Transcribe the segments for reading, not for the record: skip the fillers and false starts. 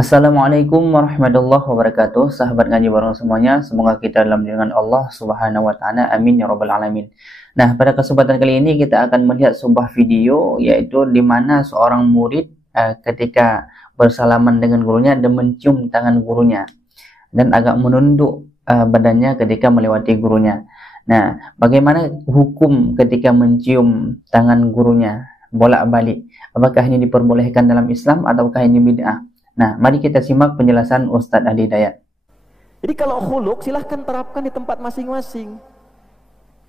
Assalamualaikum warahmatullahi wabarakatuh. Sahabat ngaji bareng semuanya, semoga kita dalam lindungan Allah Subhanahu wa taala. Amin ya rabbal alamin. Nah, pada kesempatan kali ini kita akan melihat sebuah video, yaitu di mana seorang murid ketika bersalaman dengan gurunya dan mencium tangan gurunya dan agak menunduk badannya ketika melewati gurunya. Nah, bagaimana hukum ketika mencium tangan gurunya bolak-balik? Apakah ini diperbolehkan dalam Islam ataukah ini bid'ah? Nah, mari kita simak penjelasan Ustadz Adi Dayat. Jadi kalau khuluk silahkan terapkan di tempat masing-masing.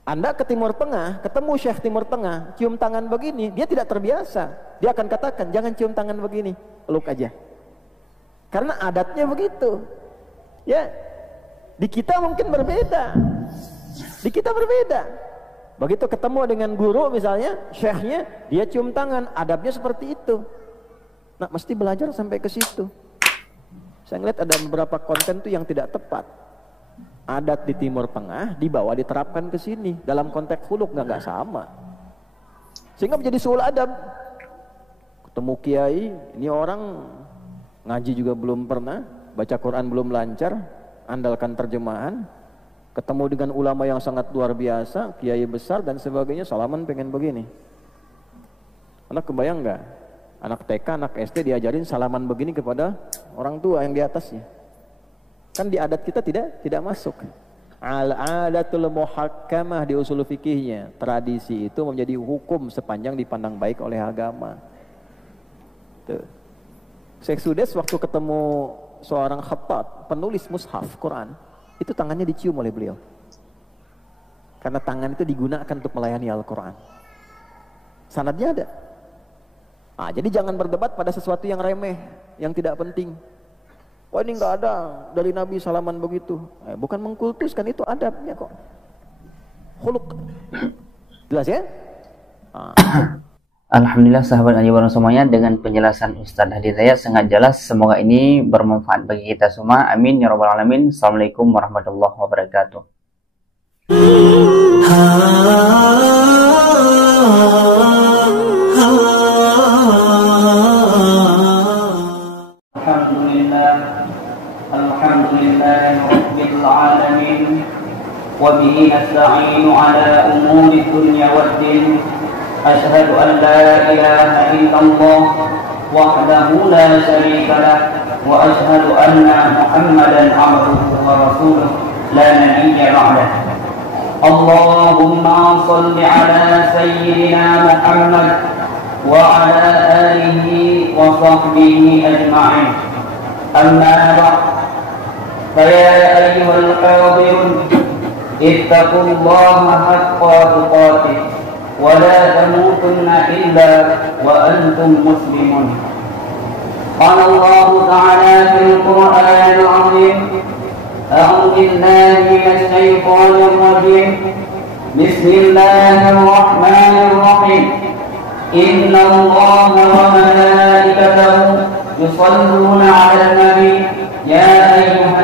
Anda ke Timur Tengah, ketemu Syekh Timur Tengah, cium tangan begini, dia tidak terbiasa. Dia akan katakan, jangan cium tangan begini, peluk aja. Karena adatnya begitu. Ya, di kita mungkin berbeda. Di kita berbeda. Begitu ketemu dengan guru misalnya, syekhnya, dia cium tangan, adabnya seperti itu. Nah, mesti belajar sampai ke situ. Saya ngeliat ada beberapa konten tuh yang tidak tepat. Adat di Timur Tengah dibawa diterapkan ke sini dalam konteks khuluk nggak sama. Sehingga menjadi suul adab. Ketemu kiai, ini orang ngaji juga belum pernah, baca Quran belum lancar, andalkan terjemahan. Ketemu dengan ulama yang sangat luar biasa, kiai besar dan sebagainya, salaman pengen begini. Anak kebayang nggak? Anak TK, anak SD diajarin salaman begini kepada orang tua yang di atasnya. Kan di adat kita tidak masuk. Al-adatul muhakkamah di usul fikihnya. Tradisi itu menjadi hukum sepanjang dipandang baik oleh agama. Tuh. Syekh Sudes waktu ketemu seorang khattat, penulis mushaf Quran, itu tangannya dicium oleh beliau. Karena tangan itu digunakan untuk melayani Al-Quran. Sanadnya ada. Nah, jadi jangan berdebat pada sesuatu yang remeh, yang tidak penting. Wah, ini nggak ada dari Nabi salaman begitu. Bukan mengkultuskan, itu adabnya kok. Khuluk. Jelas ya? Alhamdulillah sahabat ngaji bareng semuanya, dengan penjelasan Ustadz Adi Dayat sangat jelas. Semoga ini bermanfaat bagi kita semua. Amin ya rabbal alamin. Assalamualaikum warahmatullahi wabarakatuh. وبه نستعين على أمور الدنيا والدين أشهد أن لا إله إلا الله وحده لا شريك له وأشهد أن محمدا عبده ورسوله لا نبي بعده اللهم صل على سيدنا محمد وعلى آله وصحبه أجمعين أما بعد فيا أيها الحاضرون اتقوا الله حق تقاته ولا تموتن إلا وأنتم مسلمون. قال الله تعالى في القرآن العظيم أعوذ بالله من الشيطان الرجيم بسم الله الرحمن الرحيم إن الله وملائكته يصلون على النبي يا أيها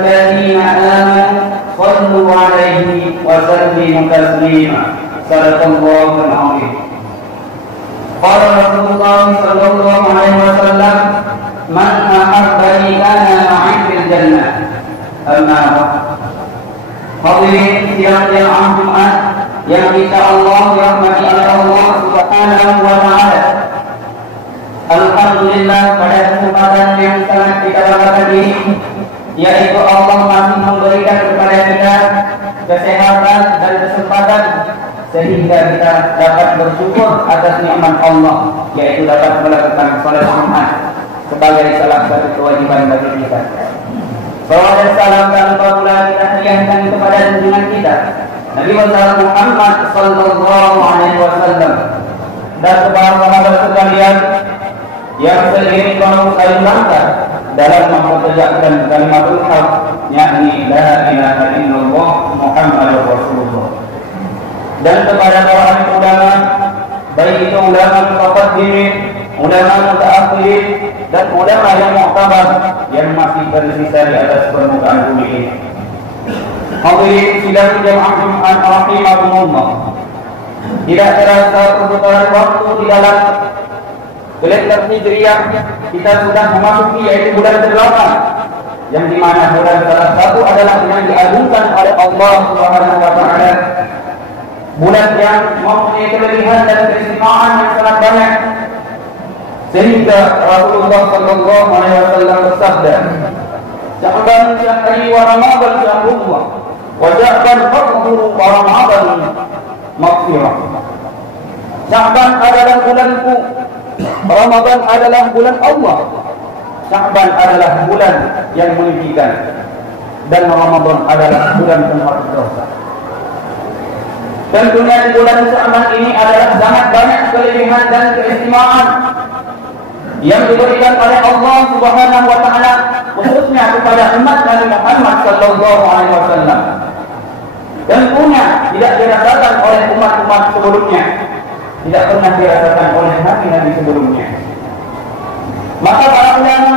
الذين آمنوا صلوا عليه وسلموا تسليما صدق الله العظيم. قال رسول الله صلى الله عليه وسلم من أحبني كان معي في الجنة. أما بعد. Hadirin sidang jamaah Jumat yang insyaallah dirahmati oleh Allah Subhanahu wa taala. Alhamdulillah, pada kesempatan yang sangat kita banggakan ini, yaitu Allah masih memberikan kepada kita kesehatan dan kesempatan sehingga kita dapat bersyukur atas nikmat Allah, yaitu dapat melakukan salat Jumat sebagai salah satu kewajiban bagi kita. Salawat dan salam tanpa pula kita hadiahkan kepada junjungan kita Nabi Muhammad sallallahu alaihi wasallam dan kepada sahabat sekalian yang seiring bahu kayu langkah dalam mempertegakkan kalimatul haq, yakni la ilaha illallah Muhammadur Rasulullah. Dan kepada para ulama, baik itu ulama mutaqaddimin, ulama mutaakhirin, dan ulama yang mu'tabar yang masih bersisa di atas permukaan bumi ini. Hadirin sidang jamaah Jumat rahimakumullah. Tidak terasa perputaran waktu di dalam kalender Hijriah kita sudah memasuki yaitu bulan ke-8, yang dimana bulan salah satu adalah yang diagungkan oleh Allah Subhanahu wa taala. Bulan yang mempunyai kelebihan dan keistimewaan yang sangat banyak, sehingga Rasulullah sallallahu alaihi wasallam bersabda, "Sya'ban syahri wa Ramadan syahrullah, wa Sya'ban fadluhu wa Ramadan maghfirah." Sya'ban adalah bulanku, Ramadan adalah bulan Allah. Sya'ban adalah bulan yang meninggikan, dan Ramadan adalah bulan penghapus dosa. Tentunya di bulan Sya'ban ini adalah sangat banyak kelebihan dan keistimewaan yang diberikan oleh Allah Subhanahu wa taala khususnya kepada umat Nabi Muhammad sallallahu alaihi wasallam. Tentunya tidak dirasakan oleh umat-umat sebelumnya, tidak pernah dirasakan oleh nabi-nabi sebelumnya. Maka para ulama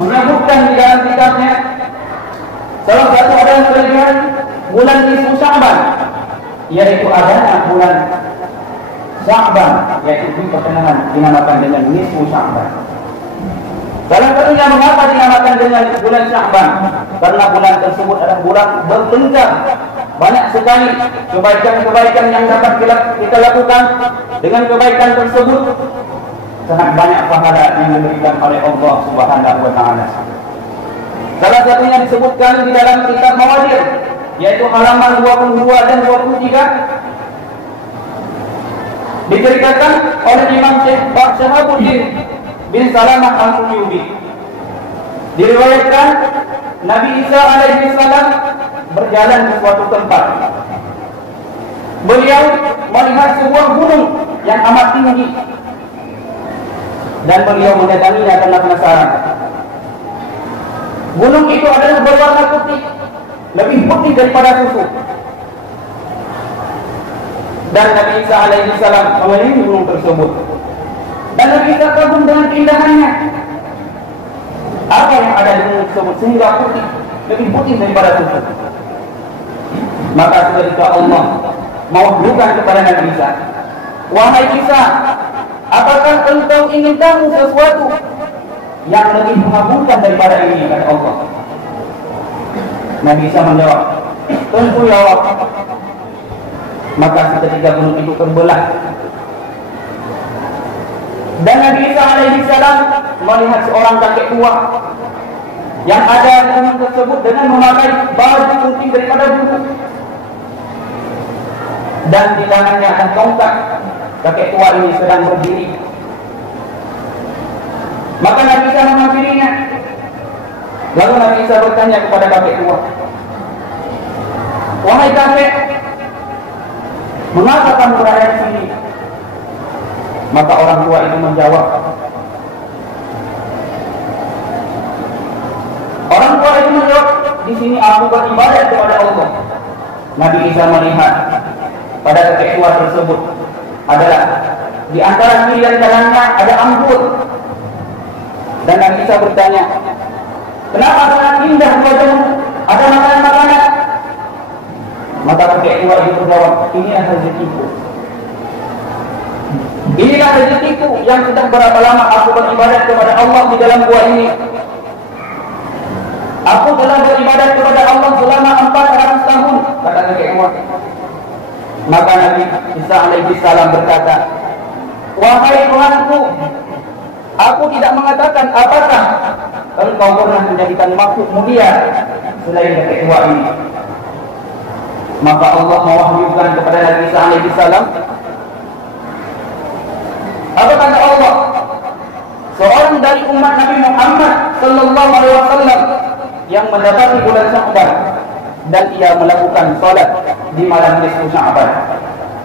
menyebutkan di dalam kitabnya salah satu adalah kelebihan bulan nisfu Sya'ban, yaitu adanya bulan Sya'ban, yaitu di pertengahan dinamakan dengan nisfu Sya'ban. Salah satunya mengapa dinamakan dengan bulan Sya'ban? Karena bulan tersebut adalah bulan berpencar banyak sekali kebaikan-kebaikan yang dapat kita lakukan. Dengan kebaikan tersebut sangat banyak pahala yang diberikan oleh Allah Subhanahu wa taala. Salah satunya disebutkan di dalam kitab Mawadir, yaitu halaman 22 dan 23. Diceritakan oleh Imam Syekh Syahabuddin bin Salamah Al-Quyubi. Diriwayatkan Nabi Isa alaihi salam berjalan ke suatu tempat. Beliau melihat sebuah gunung yang amat tinggi, dan beliau mendatanginya karena penasaran. Gunung itu adalah berwarna putih, lebih putih daripada susu. Dan Nabi Isa alaihi salam mengelilingi gunung tersebut, dan Nabi Isa kagum dengan keindahannya. Apa yang ada di gunung tersebut sehingga putih, lebih putih daripada susu? Maka ketika Allah mewahyukan kepada Nabi Isa, "Wahai Isa, apakah engkau ingin tahu sesuatu yang lebih mengagumkan daripada ini?" kata Allah. Nabi Isa menjawab, "Tentu ya Allah." Maka seketika gunung itu terbelah, dan Nabi Isa alaihi salam melihat seorang kakek tua yang ada di gunung tersebut dengan memakai baju putih daripada bulu, dan di tangannya ada tongkat. Kakek tua ini sedang berdiri. Maka Nabi Isa menghampirinya. Lalu Nabi Isa bertanya kepada kakek tua, "Wahai kakek, mengapa kamu berada di sini?" Maka orang tua itu menjawab, "Di sini aku beribadah kepada Allah." Nabi Isa melihat pada kakek tua tersebut adalah di antara kiri dan kanannya ada anggur. Dan Nabi Isa bertanya, "Kenapa sangat indah wajahmu? Ada makanan-makanan?" Maka kakek tua itu berjawab, "Inilah rezekiku. Inilah rezekiku yang sudah berapa lama aku beribadah kepada Allah di dalam gua ini. Aku telah beribadah kepada Allah selama 400 tahun," kata kakek tua. Maka Nabi Isa alaihi salam berkata, "Wahai Tuhanku, aku tidak mengatakan apakah engkau pernah menjadikan makhluk mulia selain kakek tua ini." Maka Allah mewahyukan kepada Nabi Isa alaihi salam, apa kata Allah? Seorang dari umat Nabi Muhammad sallallahu alaihi wasallam yang mendapati bulan Sya'ban dan ia melakukan salat di malam nisfu Sya'ban,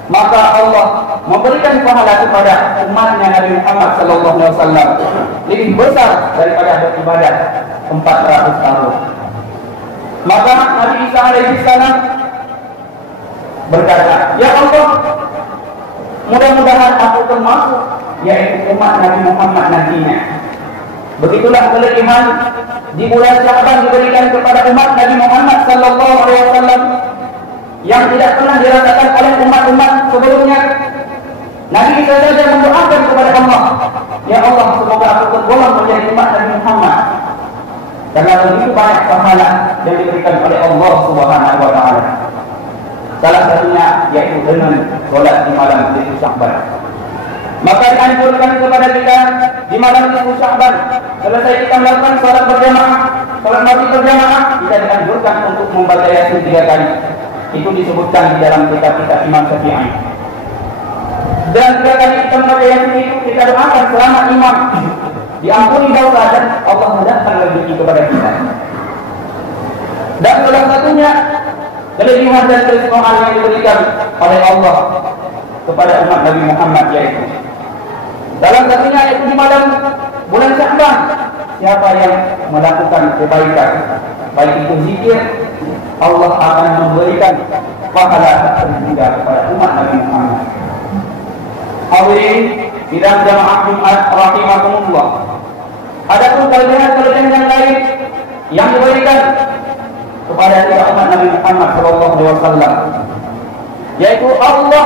maka Allah memberikan pahala kepada umatnya Nabi Muhammad sallallahu alaihi wasallam lebih besar daripada beribadah 400 tahun. Maka Nabi Isa alaihi salam berkata, "Ya Allah, mudah-mudahan aku termasuk yaitu umat Nabi Muhammad nantinya." Begitulah kelebihan di bulan Sya'ban diberikan kepada umat Nabi Muhammad sallallahu alaihi wasallam yang tidak pernah dirasakan oleh umat-umat sebelumnya. Nabi kita saja mendoakan kepada Allah, ya Allah, semoga aku tergolong menjadi umat Nabi Muhammad, karena begitu banyak pahala yang diberikan oleh Allah Subhanahu wa taala. Salah satunya yaitu dengan solat di malam nisfu Sya'ban. Maka dianjurkan kepada kita di malam nisfu Sya'ban, selesai kita melakukan solat berjamaah, solat maghrib berjamaah, kita dianjurkan untuk membaca Yasin 3 kali. Itu disebutkan di dalam kitab-kitab Imam Syafi'i. Dan 3 kali kita membaca Yasin itu, kita doakan selama imam diampuni dosa dan Allah mendatangkan rezeki kepada kita. Dan salah satunya kelebihan dan keistimewaan yang diberikan oleh Allah kepada umat Nabi Muhammad, yaitu dalam satunya yaitu di malam bulan Sya'ban, siapa yang melakukan kebaikan, baik itu zikir, Allah akan memberikan pahala terhingga kepada umat Nabi Muhammad. Hadirin sidang jamaah Jumat rahimakumullah. Adapun kelebihan-kelebihan yang lain yang diberikan kepada kita umat Nabi Muhammad sallallahu alaihi wasallam, yaitu Allah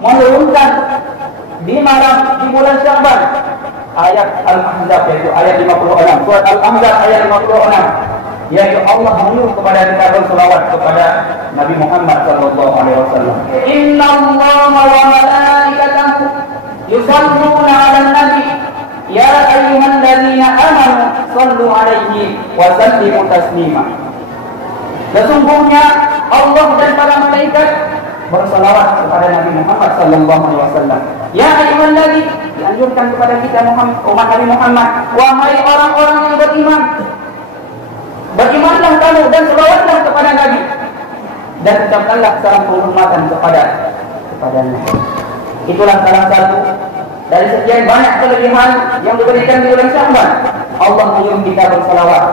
menurunkan di malam di bulan Sya'ban ayat Al-Ahzab, yaitu ayat 56, surat Al-Ahzab ayat 56, yaitu Allah menyuruh kepada kita berselawat kepada Nabi Muhammad sallallahu alaihi wasallam. Innallaha wa malaikatahu yusalluna 'alan nabi ya ayyuhalladzina amanu shallu 'alaihi wa sallimu taslima. Sesungguhnya Allah dan para malaikat berselawat kepada Nabi Muhammad sallallahu alaihi wasallam. Ya ayyuhalladzina, dianjurkan kepada kita Muhammad, umat Nabi Muhammad, wahai orang-orang yang beriman, berimanlah kamu dan selawatlah kepada Nabi dan ucapkanlah salam penghormatan kepadanya. Itulah salah satu dari sekian banyak kelebihan yang diberikan di bulan Sya'ban. Allah menyuruh kita berselawat.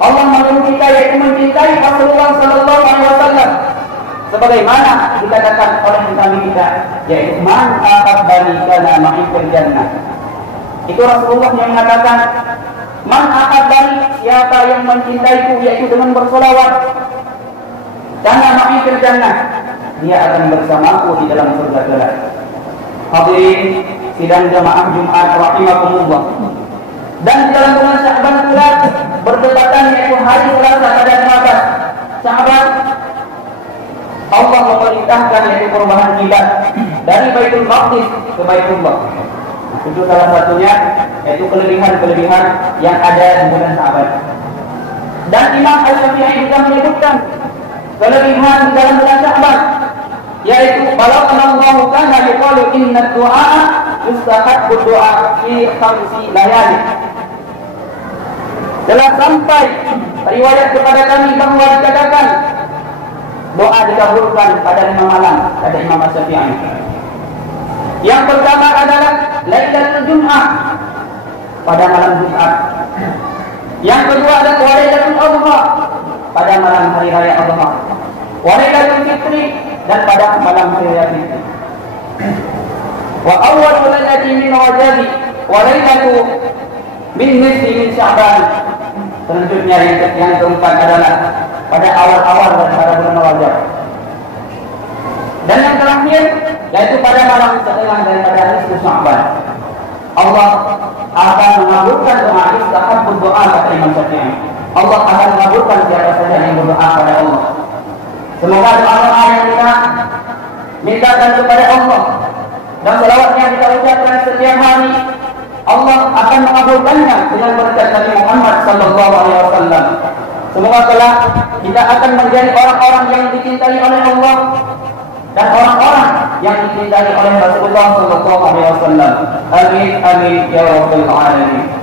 Allah menyuruh kita yaitu mencintai Rasulullah sallallahu alaihi wasallam, sebagaimana dikatakan oleh Nabi kita, yaitu man ahabbani kana ma'i fil jannah. Itu Rasulullah yang mengatakan, man ahabbani, siapa yang mencintaiku yaitu dengan berselawat, kana ma'i fil jannah, dia akan bersamaku di dalam surga kelak. Hadirin sidang jamaah Jumat rahimakumullah. Dan di dalam bulan Sya'ban pula berdekatan yaitu hari Selasa pada 15 Sya'ban, Allah memerintahkan yaitu perubahan kiblat dari Baitul Maqdis ke Baitullah. Itu salah satunya yaitu kelebihan-kelebihan yang ada di bulan Sya'ban. Dan Imam Al-Syafi'i juga menyebutkan kelebihan di dalam bulan Sya'ban, yaitu balaghallahu kana yaqulu inna du'a yustahabbu du'a fi khamsi layali. Telah sampai riwayat kepada kami bahwa dikatakan doa dikabulkan pada 5 malam, kata Imam Syafi'i. Yang pertama adalah Lailatul Jum'ah, pada malam Jumat. Yang kedua adalah Lailatul Adha, pada malam hari raya Adha. Lailatul Fitri, dan pada malam hari raya Fitri. Wa awwal lailatin min Rajab wa lailatul min nisfi min Sya'ban. Selanjutnya yang keempat adalah pada awal-awal daripada bulan Rajab. Dan yang terakhir yaitu pada malam setengah daripada nisfu Sya'ban. Allah akan mengabulkan doa istighfar doa, kata Imam Syafi'i. Allah akan mengabulkan siapa saja yang berdoa kepada Allah. Semoga doa-doa yang kita mintakan kepada Allah dan selawat yang kita ucapkan setiap hari, Allah akan mengabulkannya dengan berkat Nabi Muhammad sallallahu alaihi wasallam. Semoga kelak kita akan menjadi orang-orang yang dicintai oleh Allah dan orang-orang yang dicintai oleh Rasulullah sallallahu alaihi wasallam. Amin amin ya rabbal alamin.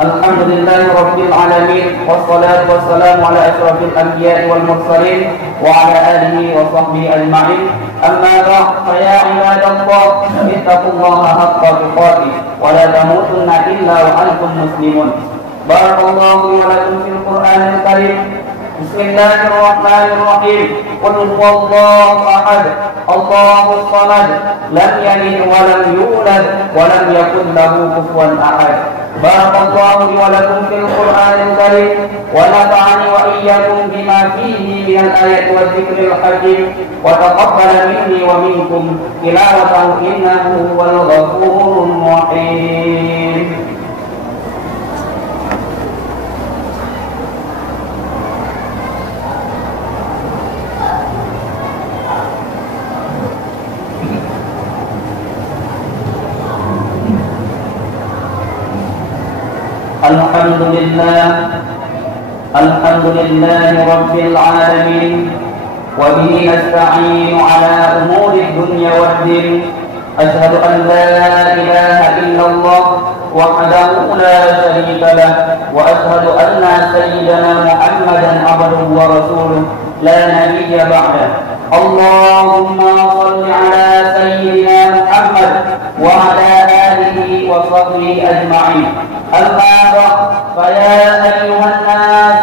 Alhamdulillahi rabbil alamin, wassalatu wassalamu ala asyrafil anbiya'i wal mursalin wa ala alihi wa sahbihi ajma'in. Amma ba'd, fa ya ibadallah, ittaqullaha haqqa tuqatih wa la tamutunna illa wa antum muslimun. Barakallahu li wa lakum fil Qur'anil Karim. Bismillahirrahmanirrahim. Qul huwallahu ahad, Allahus samad, lam yalid wa lam yulad wa lam yakul lahu kufuwan ahad. بارك الله لي ولكم في القرآن الكريم ونفعني وإياكم بما فيه من الآيات والذكر الحكيم وتقبل مني ومنكم تلاوته إنه هو الغفور الرحيم. الحمد لله رب العالمين وبه نستعين على أمور الدنيا والدين. أشهد أن لا إله إلا الله وحده لا شريك له وأشهد أن سيدنا محمدا عبده ورسوله لا نبي بعده. اللهم صل على سيدنا محمد وعلى آله وصحبه أجمعين. أما بعد فيا أيها الناس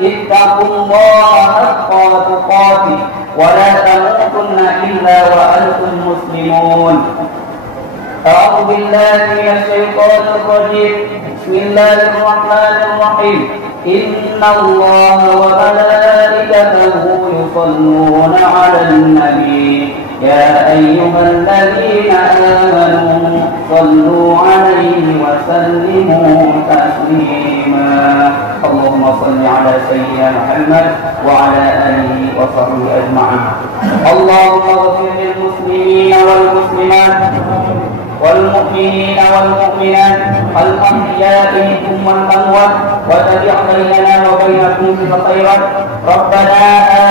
اتقوا الله حق تقاته ولا تموتن إلا وأنتم مسلمون. أعوذ بالله من الشيطان الرجيم. بسم الله الرحمن الرحيم. إن الله وملائكته يصلون على النبي يا أيها الذين آمنوا صلوا عليه وسلموا تسليما. اللهم صل على سيدنا محمد وعلى آله وصحبه أجمعين. اللهم اغفر للمسلمين والمسلمات والمؤمنين والمؤمنات الأحياء منهم والأموات وتبع بيننا وبينكم في الخيرات. ربنا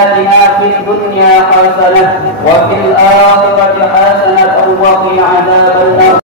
آتنا في الدنيا حسنة وفي الآخرة حسنة وقنا عذاب النار.